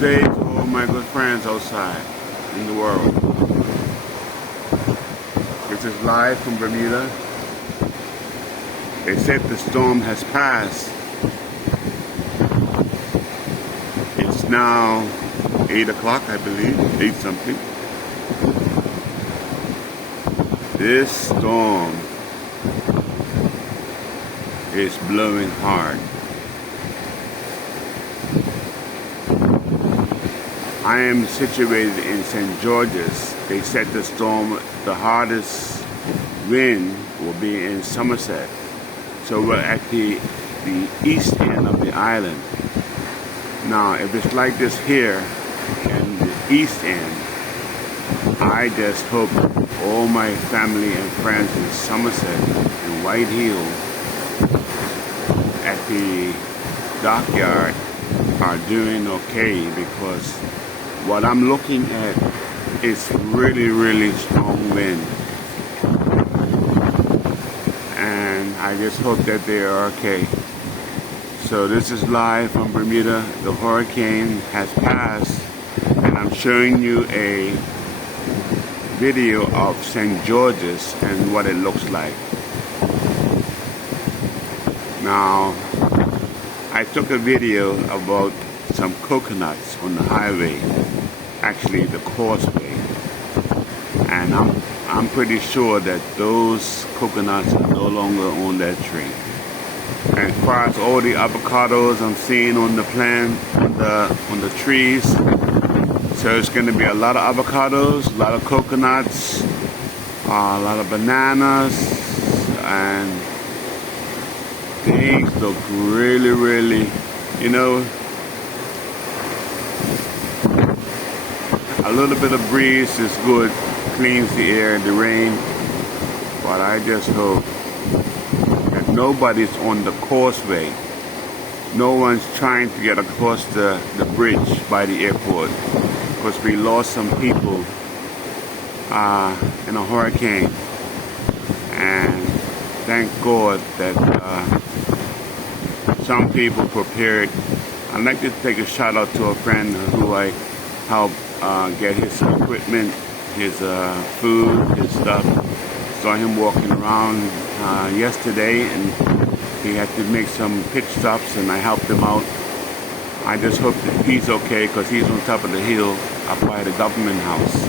day to all my good friends outside in the world. This is live from Bermuda. They said the storm has passed. It's now 8 o'clock, I believe, 8 something. This storm is blowing hard. I am situated in St. George's. They said the storm, the hardest wind will be in Somerset. So we're at the east end of the island. Now, if it's like this here in the east end, I just hope all my family and friends in Somerset and White Hill at the dockyard are doing okay, because what I'm looking at is really strong wind, and I just hope that they are okay. So this is live from Bermuda. The hurricane has passed, and I'm showing you a video of St. George's and what it looks like. Now, I took a video about some coconuts on the highway, actually the causeway, and I'm pretty sure that those coconuts are no longer on that tree. And as far as all the avocados I'm seeing on the plant, on the trees, so it's going to be a lot of avocados, a lot of coconuts, a lot of bananas, and things look really, you know, a little bit of breeze is good, cleans the air, the rain, but I just hope that nobody's on the causeway. No one's trying to get across the bridge by the airport, because we lost some people in a hurricane, and thank God that some people prepared. I'd like to take a shout out to a friend who I helped get his equipment, his food, his stuff. Saw him walking around yesterday, and he had to make some pit stops, and I helped him out. I just hope that he's okay, because he's on top of the hill up by the government house.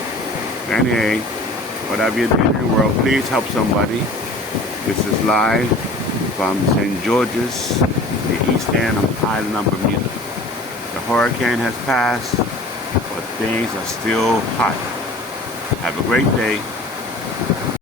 Anyway, whatever you're doing in the world, please help somebody. This is live from St. George's, the east end of the island of Bermuda. The hurricane has passed, but things are still hot. Have a great day.